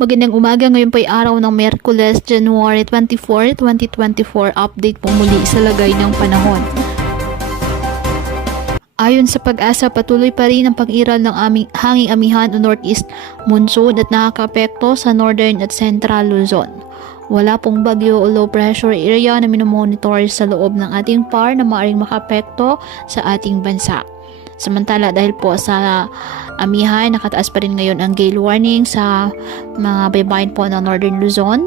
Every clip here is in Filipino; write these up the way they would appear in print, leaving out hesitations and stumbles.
Magandang umaga, ngayon po ay araw ng Miyerkules, January 24, 2024. Update po muli sa lagay ng panahon. Ayon sa Pag-asa, patuloy pa rin ang pag-iral ng hanging amihan o northeast monsoon at nakakaapekto sa northern at central Luzon. Wala pong bagyo o low pressure area na minomonitor sa loob ng ating PAR na maaaring makaapekto sa ating bansa. Samantala, dahil po sa amihan, nakataas pa rin ngayon ang gale warning sa mga baybayin po ng Northern Luzon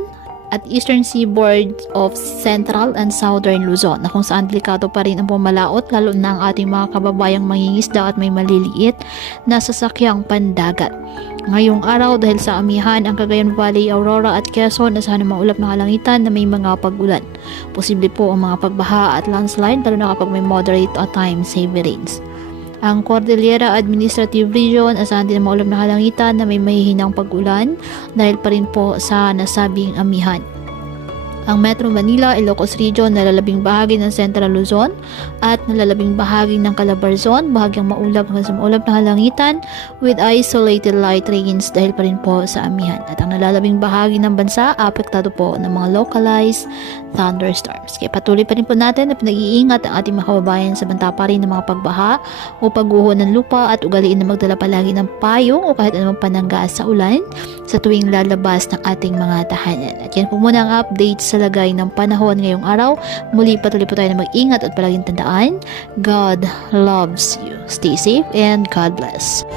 at Eastern Seaboard of Central and Southern Luzon, na kung saan delikado pa rin ang pumalaot, lalo na ang ating mga kababayang mangingisda at may maliliit na sasakyang pandagat. Ngayong araw, dahil sa amihan, ang Cagayan Valley, Aurora at Quezon asahan ng maulap na kalangitan na may mga pag-ulan. Posible po ang mga pagbaha at landslide, lalo na kapag may moderate at times heavy rains. Ang Cordillera Administrative Region asahan din ang maulap na kalangitan na may mahihinang pag-ulan dahil pa rin po sa nasabing amihan. Ang Metro Manila, Ilocos Region, nalalabing bahagi ng Central Luzon at nalalabing bahagi ng Calabarzon, bahagyang maulap hanggang sa maulap na kalangitan with isolated light rains dahil pa rin po sa amihan. At ang nalalabing bahagi ng bansa, apektado po ng mga localized thunderstorms. Kaya patuloy pa rin po natin na pinag-iingat ang ating mga kababayan sa banta pa rin ng mga pagbaha o pagguho ng lupa at ugaliin na magdala palagi ng payong o kahit anumang panangga sa ulan sa tuwing lalabas ng ating mga tahanan. At yan po muna ang update sa lagay ng panahon ngayong araw. Muli patuloy po tayo na mag-ingat at palaging tandaan, God loves you. Stay safe and God bless.